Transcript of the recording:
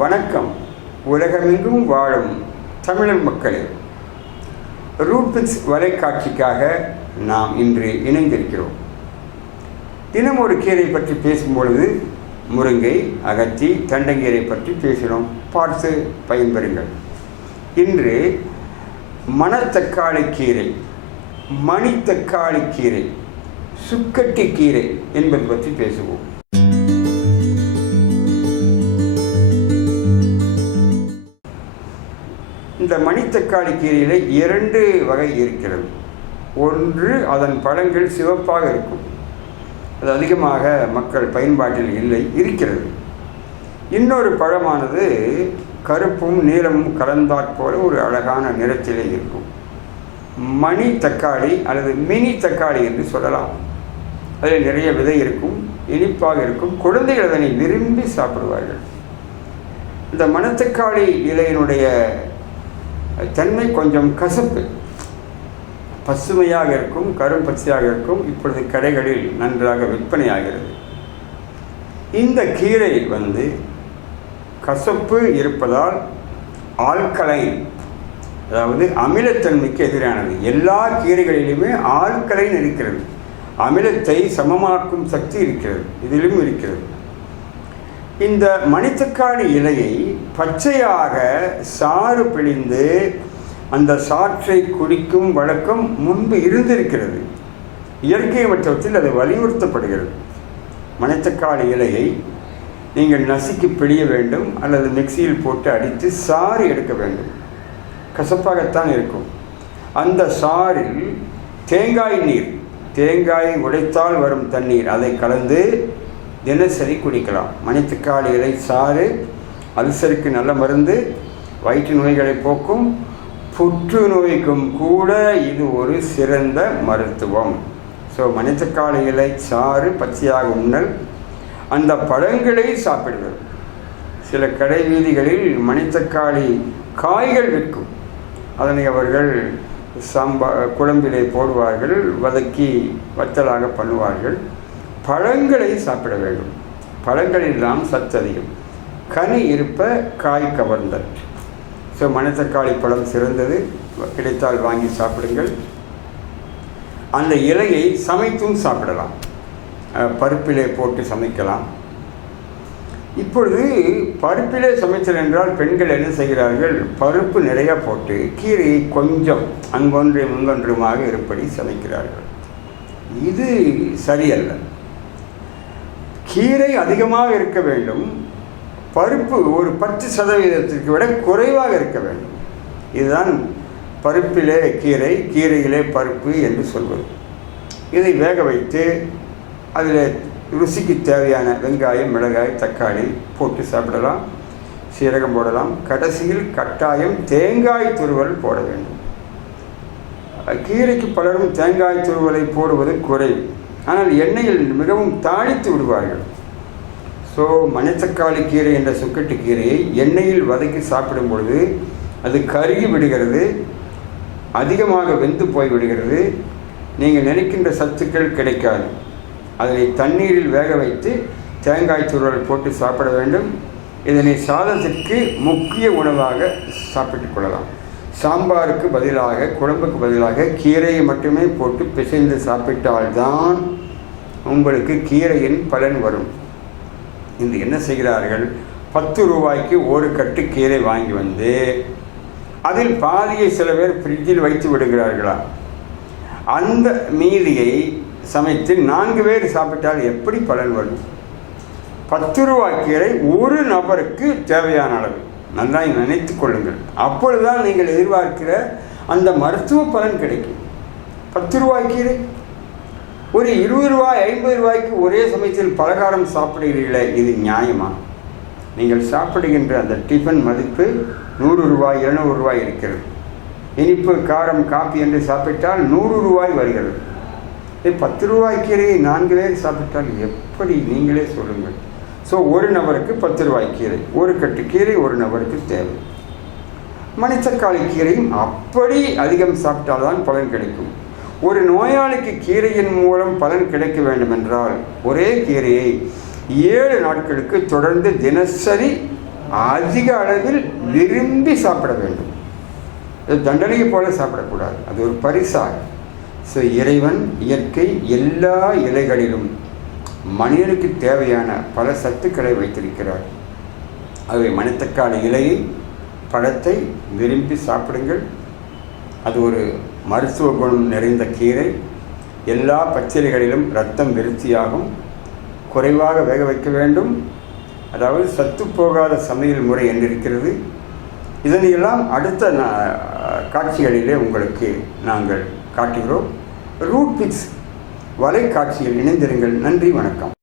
வணக்கம். உலகமெங்கும் வாழும் தமிழர் மக்களே, ரூட்பிக்ஸ் வலைக்காட்சிக்காக நாம் இன்று இணைந்திருக்கிறோம். தினம் ஒரு கீரை பற்றி பேசும்பொழுது முருங்கை, அகத்தி, தண்டங்கீரை பற்றி பேசினோம். பார்த்து பயன்பெறுங்கள். இன்று மணத்தக்காளி கீரை, மணித்தக்காளி கீரை, சுக்கட்டி கீரை என்பது பற்றி பேசுவோம். இந்த மணித்தக்காளி கீரையில் 2 வகை இருக்கிறது. ஒன்று, அதன் பழங்கள் சிவப்பாக இருக்கும், அது அதிகமாக மக்கள் பயன்பாட்டில் இருக்கிறது. இன்னொரு பழமானது கருப்பும் நீலமும் கலந்தாற்போல ஒரு அழகான நிறத்திலே இருக்கும். மணி தக்காளி அல்லது மினி தக்காளி என்று சொல்லலாம். அதில் நிறைய விதை இருக்கும், இனிப்பாக இருக்கும், குழந்தைகள் அதனை விரும்பி சாப்பிடுவார்கள். இந்த மணத்தக்காளி இலையினுடைய தன்மை கொஞ்சம் கசப்பு, பசுமையாக இருக்கும், கரும் பச்சையாக இருக்கும். இப்பொழுது கடைகளில் நன்றாக விற்பனையாகிறது. இந்த கீரை கசப்பு இருப்பதால் ஆல்கலைன், அதாவது அமிலத்தன்மைக்கு எதிரானது. எல்லா கீரைகளிலுமே ஆல்கலைன் இருக்கிறது, அமிலத்தை சமமாக்கும் சக்தி இருக்கிறது, இதிலும் இருக்கிறது. இந்த மணித்தக்காளி இலையை பச்சையாக சாறு பிழிந்து அந்த சாற்றை குடிக்கும் வழக்கம் முன்பு இருந்திருக்கிறது. இயற்கை மட்டத்தில் அது வலியுறுத்தப்படுகிறது. மணித்தக்காளி இலையை நீங்கள் நசுக்கி பிழிய வேண்டும் அல்லது மிக்சியில் போட்டு அடித்து சாறு எடுக்க வேண்டும். கசப்பாகத்தான் இருக்கும். அந்த சாறில் தேங்காய் நீர், தேங்காயை உடைத்தால் வரும் தண்ணீர், அதை கலந்து தினசரி குடிக்கலாம். மணித்தக்காளி இலை சாறு அல்சருக்கு நல்ல மருந்து, வயிற்று நோய்களை போக்கும், புற்றுநோய்க்கும் கூட இது ஒரு சிறந்த மருத்துவம். ஸோ மணித்தக்காளி இலை சாறு பச்சையாக உண்ணல், அந்த பழங்களை சாப்பிடுவது. சில கடை வீதிகளில் மணித்தக்காளி காய்கள் விற்கும். அதனை அவர்கள் குழம்பிலே போடுவார்கள், வதக்கி வத்தலாக பண்ணுவார்கள். பழங்களை சாப்பிட வேண்டும். பழங்களெல்லாம் சத்து அதிகம், கனி இருப்ப காய் கவர்ந்தல். ஸோ மணத்தக்காளி பழம் சிறந்தது, கிடைத்தால் வாங்கி சாப்பிடுங்கள். அந்த இலையை சமைத்தும் சாப்பிடலாம், பருப்பிலே போட்டு சமைக்கலாம். இப்பொழுது பருப்பிலே சமைத்தல் என்றால் பெண்கள் என்ன செய்கிறார்கள், பருப்பு நிறைய போட்டு கீரையை கொஞ்சம் அங்கொன்று முங்கொன்றுமாக இருப்படி சமைக்கிறார்கள். இது சரியல்ல. கீரை அதிகமாக இருக்க வேண்டும், பருப்பு ஒரு 10% விட குறைவாக இருக்க வேண்டும். இதுதான் பருப்பிலே கீரை, கீரையிலே பருப்பு என்று சொல்வது. இதை வேக வைத்து அதில் ருசிக்கு தேவையான வெங்காயம், மிளகாய், தக்காளி போட்டு சாப்பிடலாம். சீரகம் போடலாம். கடைசியில் கட்டாயம் தேங்காய் துருவல் போட வேண்டும். கீரைக்கு பலரும் தேங்காய் துருவலை போடுவது குறைவு, ஆனால் எண்ணெயில் மிகவும் தாளித்து விடுவார்கள். ஸோ மணத்தக்காளி கீரை என்ற சுக்கட்டு கீரையை எண்ணெயில் வதக்கி சாப்பிடும் பொழுது அது கருகி விடுகிறது, அதிகமாக வெந்து போய் விடுகிறது. நீங்கள் நினைக்கின்ற சத்துக்கள் கிடைக்காது. அதனை தண்ணீரில் வேக வைத்து தேங்காய் துருவல் போட்டு சாப்பிட வேண்டும். இதனை சாதத்திற்கு முக்கிய உணவாக சாப்பிட்டு கொள்ளலாம். சாம்பாருக்கு பதிலாக, குழம்புக்கு பதிலாக கீரையை மட்டுமே போட்டு பிசைந்து சாப்பிட்டால்தான் உங்களுக்கு கீரையின் பலன் வரும். இன்று என்ன செய்கிறார்கள், 10 ரூபாய்க்கு ஒரு கட்டு கீரை வாங்கி வந்து அதில் பாதியை சில பேர் ஃப்ரிட்ஜில் வைத்து விடுகிறார்களா? அந்த மீதியை சமைத்து 4 பேர் சாப்பிட்டால் எப்படி பலன் வரும்? 10 ரூபாய் கீரை ஒரு நபருக்கு தேவையான அளவு நல்லா நினைத்து கொள்ளுங்கள். அப்பொழுதுதான் நீங்கள் எதிர்பார்க்கிற அந்த மருத்துவ பலன் கிடைக்கும். 10 ரூபாய் கீரை ஒரு 20 ரூபாய் 50 ரூபாய்க்கு ஒரே சமயத்தில் பலகாரம் சாப்பிடுகிறீர்களே, இது நியாயமா? நீங்கள் சாப்பிடுகின்ற அந்த டிஃபன் மதிப்பு 100 ரூபாய் 200 ரூபாய் இருக்கிறது. இனிப்பு, காரம், காப்பி என்று சாப்பிட்டால் 100 ரூபாய் வருகிறது. 10 ரூபாய் கீரையை 4 பேர் சாப்பிட்டால் எப்படி? நீங்களே சொல்லுங்கள். ஸோ ஒரு நபருக்கு 10 ரூபாய் கீரை, ஒரு கட்டு கீரை ஒரு நபருக்கு தேவை. மணித்தக்காளி கீரையும் அப்படி அதிகம் சாப்பிட்டால்தான் பலன் கிடைக்கும். ஒரு நோயாளிக்கு கீரையின் மூலம் பலன் கிடைக்க வேண்டும் என்றால் ஒரே கீரையை 7 நாட்களுக்கு தொடர்ந்து தினசரி அதிக அளவில் விரும்பி சாப்பிட வேண்டும். அது தண்டனையை போல சாப்பிடக்கூடாது, அது ஒரு பரிசாக. ஸோ இறைவன் இயற்கை எல்லா இலைகளிலும் மனிதனுக்கு தேவையான பல சத்துக்களை வைத்திருக்கிறார். ஆகவே மணத்தக்காளி இலையை, பழத்தை விரும்பி சாப்பிடுங்கள். அது ஒரு மருத்துவ குணம் நிறைந்த கீரை. எல்லா பச்சிலைகளிலும் இரத்தம் விருத்தியாகும். குறைவாக வேக வைக்க வேண்டும், அதாவது சத்து போகாத சமையல் முறை என்று இருக்கிறது. இதனையெல்லாம் அடுத்த காட்சிகளிலே உங்களுக்கு நாங்கள் காட்டுகிறோம். ரூட் பிக்ஸ் வலைக்காட்சியில் இணைந்திருங்கள். நன்றி, வணக்கம்.